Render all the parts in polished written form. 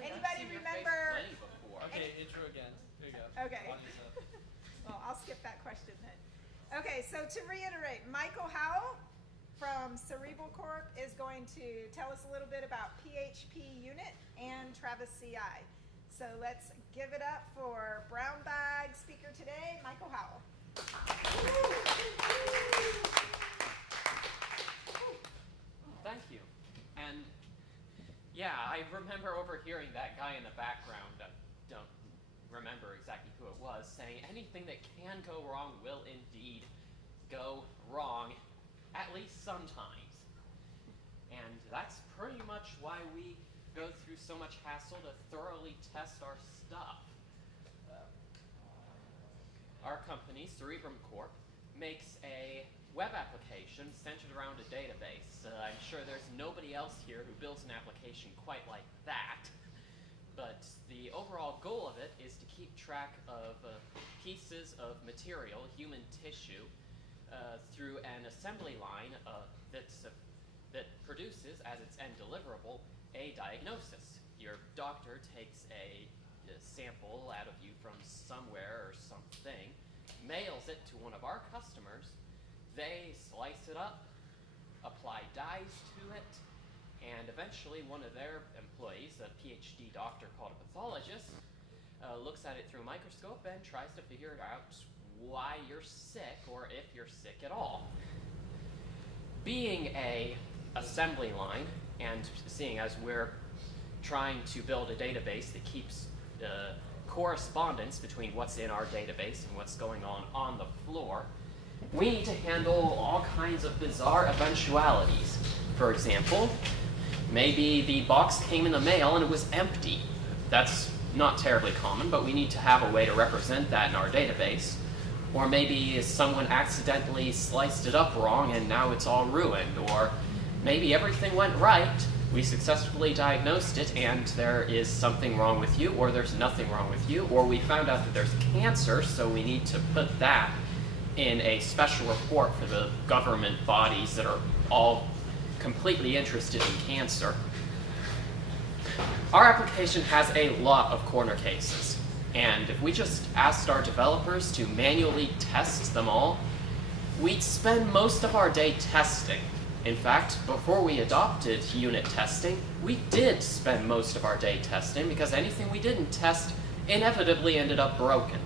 Anybody remember? Okay, intro again. There you go. Okay. Well, I'll skip that question then. Okay, so to reiterate, Michael Howell from Cerebrum Corp is going to tell us a little bit about PHPUnit and TravisCI. So let's give it up for Brownbag speaker today, Michael Howell. Thank you. And yeah, I remember overhearing that guy in the background, don't remember exactly who it was, saying anything that can go wrong will indeed go wrong, at least sometimes. And that's pretty much why we go through so much hassle to thoroughly test our stuff. Our company, Cerebrum Corp, makes a web application centered around a database. I'm sure there's nobody else here who builds an application quite like that. But the overall goal of it is to keep track of pieces of material, human tissue, through an assembly line that produces, as its end deliverable, a diagnosis. Your doctor takes a sample out of you from somewhere or something, mails it to one of our customers, they slice it up, apply dyes to it, and eventually one of their employees, a PhD doctor called a pathologist, looks at it through a microscope and tries to figure out why you're sick or if you're sick at all. Being a assembly line, and seeing as we're trying to build a database that keeps correspondence between what's in our database and what's going on the floor, we need to handle all kinds of bizarre eventualities. For example, maybe the box came in the mail and it was empty. That's not terribly common, but we need to have a way to represent that in our database. Or maybe someone accidentally sliced it up wrong and now it's all ruined. Or maybe everything went right, we successfully diagnosed it and there is something wrong with you, or there's nothing wrong with you, or we found out that there's cancer, so we need to put that in a special report for the government bodies that are all completely interested in cancer. Our application has a lot of corner cases, and if we just asked our developers to manually test them all, we'd spend most of our day testing. In fact, before we adopted unit testing, we did spend most of our day testing because anything we didn't test inevitably ended up broken.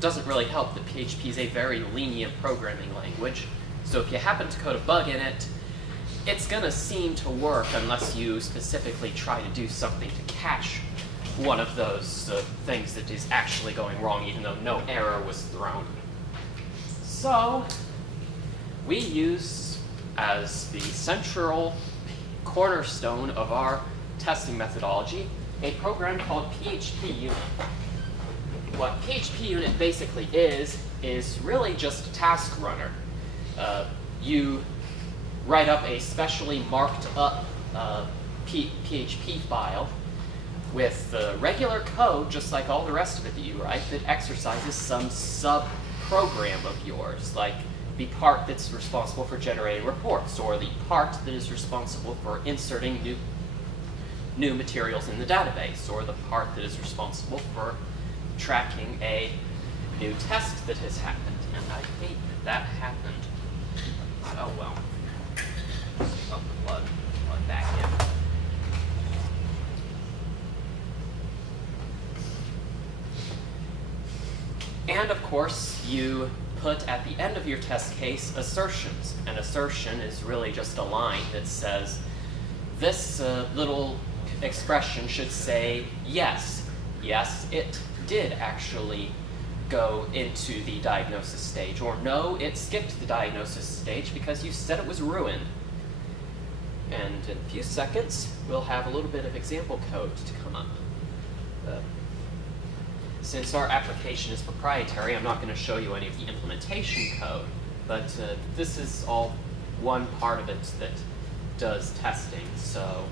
Doesn't really help that PHP is a very lenient programming language, so if you happen to code a bug in it, it's gonna seem to work unless you specifically try to do something to catch one of those things that is actually going wrong, even though no error was thrown. So, we use as the central cornerstone of our testing methodology a program called PHPUnit. What PHPUnit basically is really just a task runner. You write up a specially marked up PHP file with regular code, just like all the rest of it that you write, that exercises some sub-program of yours, like the part that's responsible for generating reports, or the part that is responsible for inserting new materials in the database, or the part that is responsible for tracking a new test that has happened. And I hate that that happened. Oh well. Oh, plug back in. And of course, you put at the end of your test case assertions. An assertion is really just a line that says, this little expression should say, yes, it did actually go into the diagnosis stage, or no, it skipped the diagnosis stage because you said it was ruined. And in a few seconds, we'll have a little bit of example code to come up. Since our application is proprietary, I'm not going to show you any of the implementation code, but this is all one part of it that does testing, so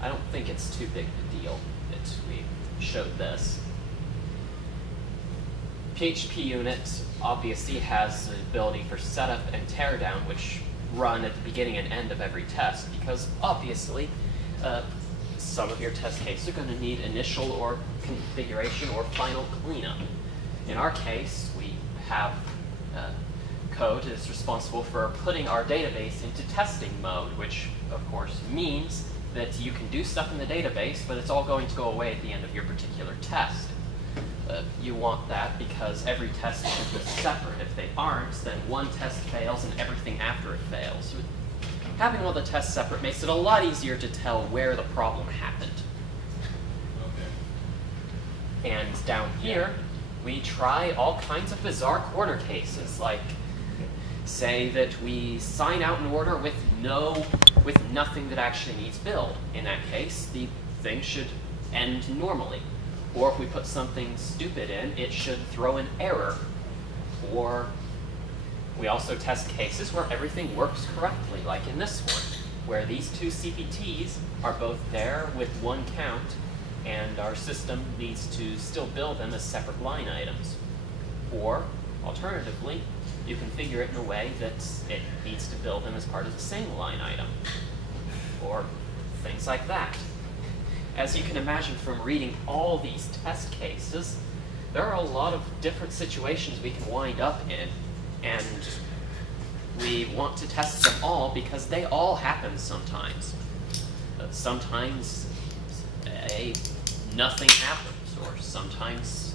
I don't think it's too big a deal that we showed this. PHPUnit obviously has the ability for setup and teardown, which run at the beginning and end of every test, because obviously some of your test cases are going to need initial or configuration or final cleanup. In our case, we have code that is responsible for putting our database into testing mode, which of course means that you can do stuff in the database, but it's all going to go away at the end of your particular test. You want that because every test should be separate. If they aren't, then one test fails and everything after it fails. Having all the tests separate makes it a lot easier to tell where the problem happened. Okay. And down here, we try all kinds of bizarre corner cases, like say that we sign out an order with nothing that actually needs build. In that case, the thing should end normally. Or if we put something stupid in, it should throw an error. Or we also test cases where everything works correctly, like in this one, where these two CPTs are both there with one count, and our system needs to still build them as separate line items. Or, alternatively, you configure it in a way that it needs to build them as part of the same line item. Or things like that. As you can imagine from reading all these test cases, there are a lot of different situations we can wind up in, and we want to test them all because they all happen sometimes. Sometimes nothing happens, source. Sometimes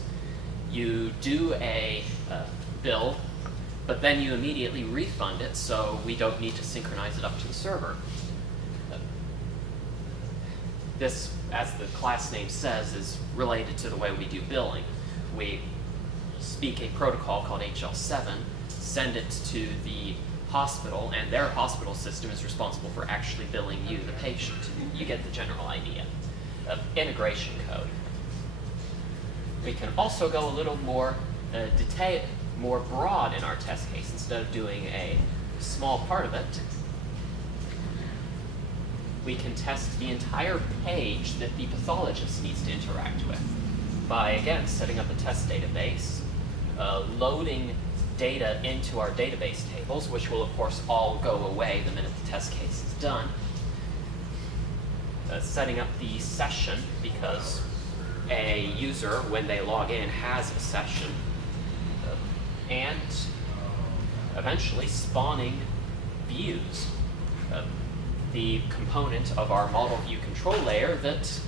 you do a bill, but then you immediately refund it, so we don't need to synchronize it up to the server. This, as the class name says, is related to the way we do billing. We speak a protocol called HL7, send it to the hospital, and their hospital system is responsible for actually billing you, the patient. You get the general idea of integration code. We can also go a little more more broad in our test case. Instead of doing a small part of it, we can test the entire page that the pathologist needs to interact with by, again, setting up a test database, loading data into our database tables, which will, of course, all go away the minute the test case is done, setting up the session, because a user, when they log in, has a session, and eventually spawning views, the component of our model view control layer that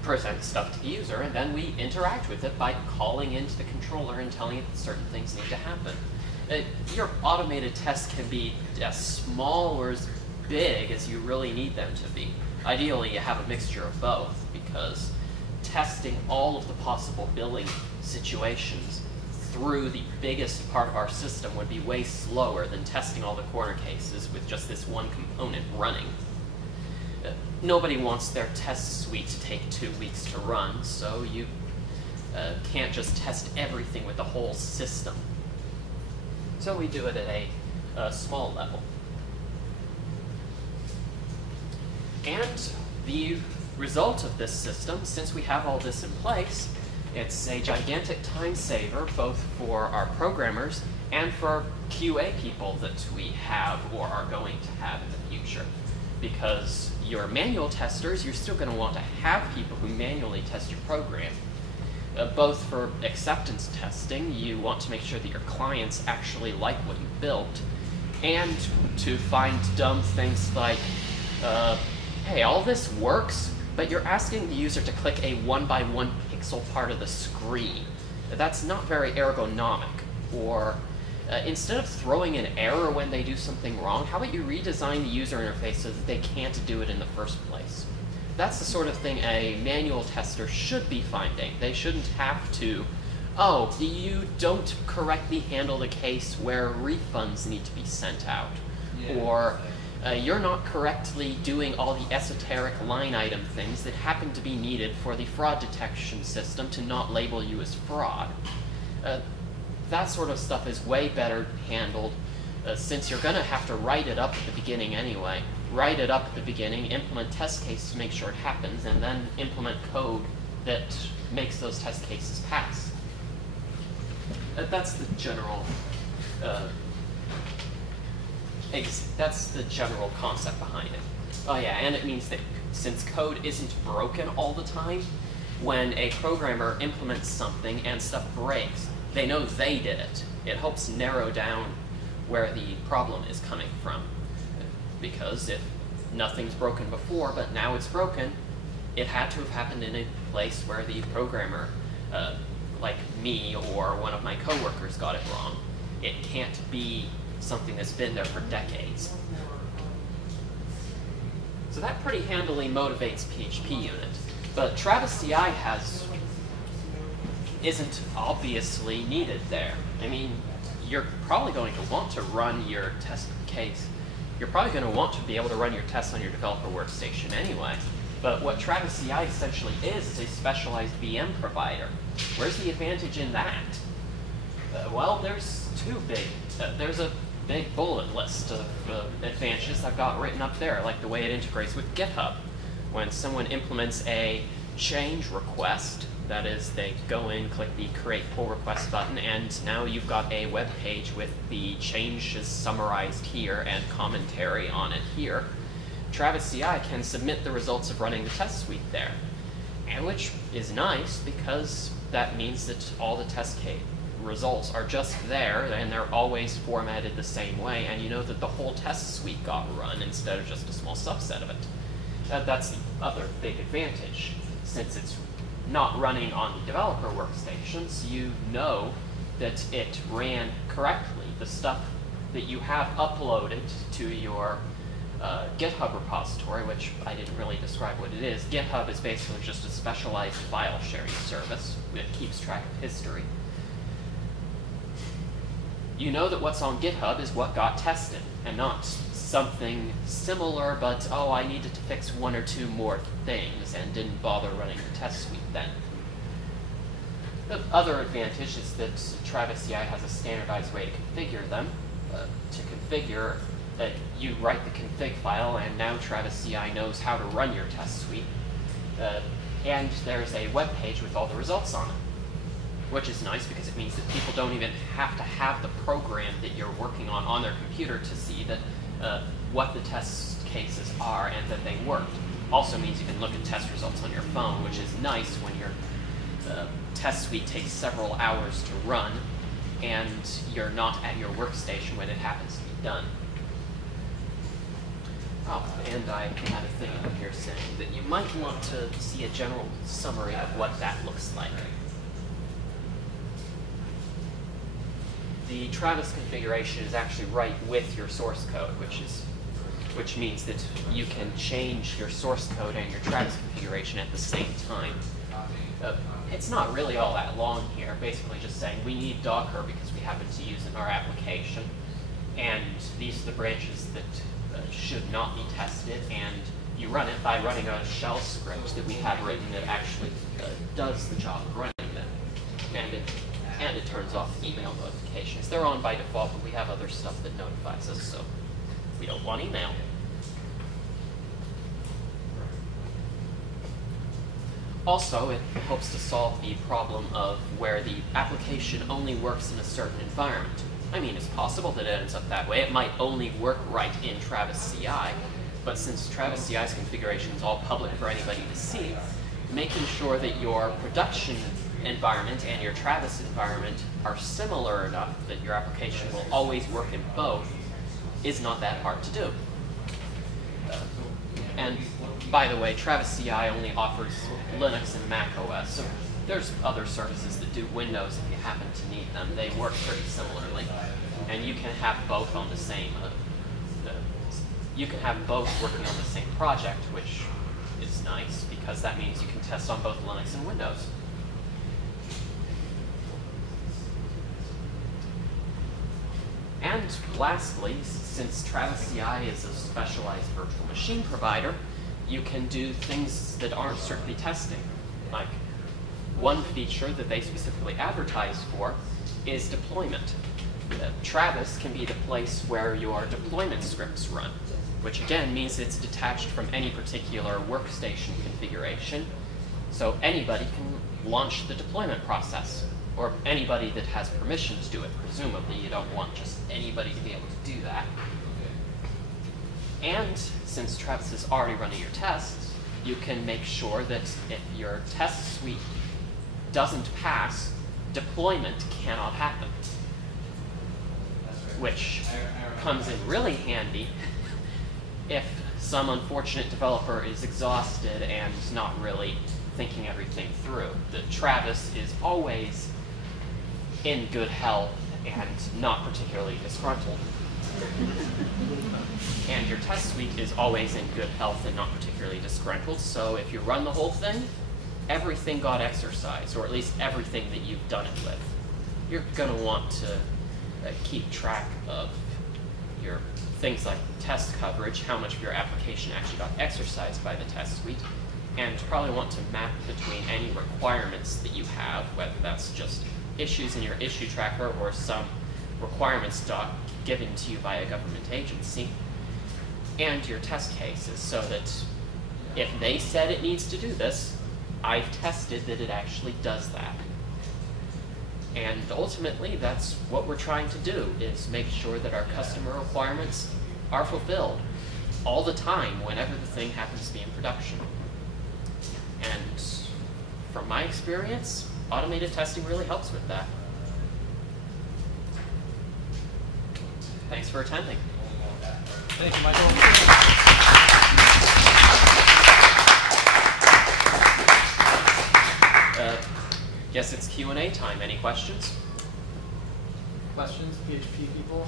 presents stuff to the user, and then we interact with it by calling into the controller and telling it that certain things need to happen. Your automated tests can be as small or as big as you really need them to be. Ideally, you have a mixture of both, because testing all of the possible billing situations through the biggest part of our system would be way slower than testing all the corner cases with just this one component running. Nobody wants their test suite to take 2 weeks to run, so you can't just test everything with the whole system. So we do it at a small level. And the result of this system, since we have all this in place, it's a gigantic time saver both for our programmers and for our QA people that we have or are going to have in the future. Because your manual testers, you're still going to want to have people who manually test your program. Both for acceptance testing, you want to make sure that your clients actually like what you built, and to find dumb things like, hey, all this works, but you're asking the user to click a 1x1 pixel part of the screen. That's not very ergonomic. Or instead of throwing an error when they do something wrong, how about you redesign the user interface so that they can't do it in the first place? That's the sort of thing a manual tester should be finding. They shouldn't have to, oh, you don't correctly handle the case where refunds need to be sent out. Yeah. Or you're not correctly doing all the esoteric line item things that happen to be needed for the fraud detection system to not label you as fraud. That sort of stuff is way better handled since you're going to have to write it up at the beginning anyway. Write it up at the beginning, implement test cases to make sure it happens, and then implement code that makes those test cases pass. That's the general that's the general concept behind it. Oh yeah, and it means that since code isn't broken all the time, when a programmer implements something and stuff breaks, they know they did it. It helps narrow down where the problem is coming from. Because if nothing's broken before, but now it's broken, it had to have happened in a place where the programmer, like me or one of my coworkers, got it wrong. It can't be something that's been there for decades. So that pretty handily motivates PHPUnit. But TravisCI isn't obviously needed there. I mean, you're probably going to want to run your test case. You're probably going to want to be able to run your tests on your developer workstation anyway. But what TravisCI essentially is a specialized VM provider. Where's the advantage in that? Well, there's there's a big bullet list of advantages I've got written up there, like the way it integrates with GitHub. When someone implements a change request, that is, they go in, click the Create Pull Request button, and now you've got a web page with the changes summarized here and commentary on it here. TravisCI can submit the results of running the test suite there, and which is nice because that means that all the test case results are just there, and they're always formatted the same way, and you know that the whole test suite got run instead of just a small subset of it. That's the other big advantage, since it's not running on the developer workstations, you know that it ran correctly. The stuff that you have uploaded to your GitHub repository, which I didn't really describe what it is. GitHub is basically just a specialized file sharing service that keeps track of history. You know that what's on GitHub is what got tested, and not something similar, but oh, I needed to fix one or two more things and didn't bother running the test suite then. The other advantage is that TravisCI has a standardized way to configure them. To configure, that you write the config file, and now TravisCI knows how to run your test suite. And there's a web page with all the results on it, which is nice because it means that people don't even have to have the program that you're working on their computer to see that what the test cases are and that they worked. Also means you can look at test results on your phone, which is nice when your test suite takes several hours to run and you're not at your workstation when it happens to be done. Oh, and I had a thing up here saying that you might want to see a general summary of what that looks like. The Travis configuration is actually right with your source code, which means that you can change your source code and your Travis configuration at the same time. It's not really all that long here, basically just saying we need Docker because we happen to use it in our application, and these are the branches that should not be tested, and you run it by running a shell script that we have written that actually does the job of running them, and it turns off email notifications. They're on by default, but we have other stuff that notifies us, so we don't want email. Also, it helps to solve the problem of where the application only works in a certain environment. I mean, it's possible that it ends up that way. It might only work right in TravisCI, but since TravisCI's configuration is all public for anybody to see, making sure that your production environment and your Travis environment are similar enough that your application will always work in both is not that hard to do. And by the way, TravisCI only offers Linux and Mac OS, so there's other services that do Windows if you happen to need them. They work pretty similarly, and you can have both on the same. You can have both working on the same project, which is nice because that means you can test on both Linux and Windows. And lastly, since TravisCI is a specialized virtual machine provider, you can do things that aren't strictly testing. Like, one feature that they specifically advertise for is deployment. Travis can be the place where your deployment scripts run, which again means it's detached from any particular workstation configuration, so anybody can launch the deployment process, or anybody that has permissions do it, presumably. You don't want just anybody to be able to do that. And since Travis is already running your tests, you can make sure that if your test suite doesn't pass, deployment cannot happen, which comes in really handy if some unfortunate developer is exhausted and not really thinking everything through. The Travis is always in good health and not particularly disgruntled. And your test suite is always in good health and not particularly disgruntled, so if you run the whole thing, everything got exercised, or at least everything that you've done it with. You're going to want to keep track of your things like test coverage, how much of your application actually got exercised by the test suite, and probably want to map between any requirements that you have, whether that's just issues in your issue tracker or some requirements doc given to you by a government agency, and your test cases, so that if they said it needs to do this, I've tested that it actually does that. And ultimately, that's what we're trying to do, is make sure that our customer requirements are fulfilled all the time whenever the thing happens to be in production. And from my experience, automated testing really helps with that. Thanks for attending. Thank you, Michael. Guess it's Q&A time. Any questions? Questions, PHP people?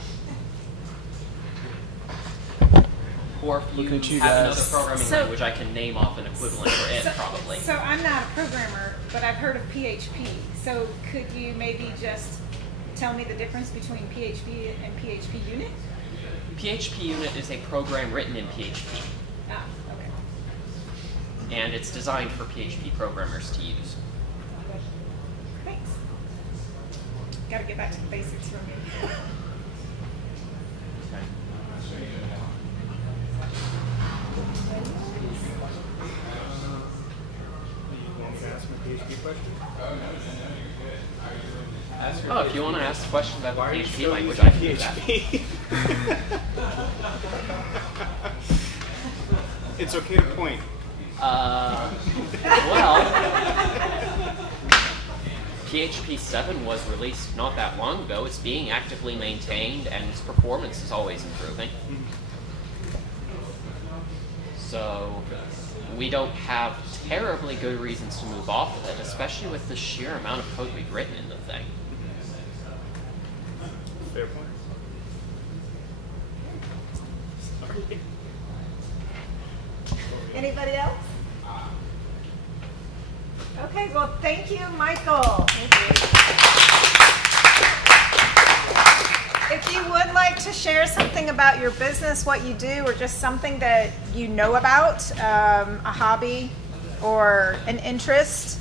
Or if you have another programming language, I can name off an equivalent for it, probably. So I'm not a programmer, but I've heard of PHP. So could you maybe just tell me the difference between PHP and PHPUnit? PHPUnit is a program written in PHP. Ah, okay. And it's designed for PHP programmers to use. Thanks. Got to get back to the basics for me. Oh, if you want to ask a question about the PHP language, I can do that. It's okay to point. Well, PHP 7 was released not that long ago. It's being actively maintained, and its performance is always improving. So we don't have terribly good reasons to move off of it, especially with the sheer amount of code we've written in the thing. Fair point. Anybody else? Okay, well, thank you, Michael. Thank you. If you would like to share something about your business, what you do, or just something that you know about, a hobby or an interest,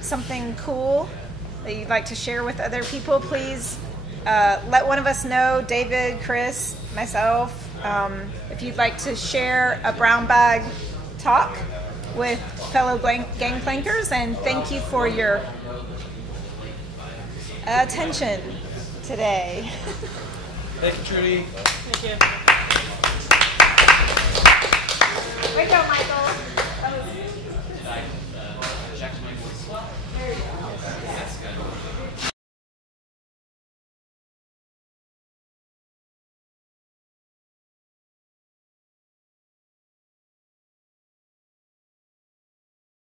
something cool that you'd like to share with other people, please let one of us know, David, Chris, myself, if you'd like to share a Brownbag talk with fellow gangplankers, and thank you for your attention today. Thank you, Trudy. Thank you. Way to go, Michael. Did I check my voice? There you go.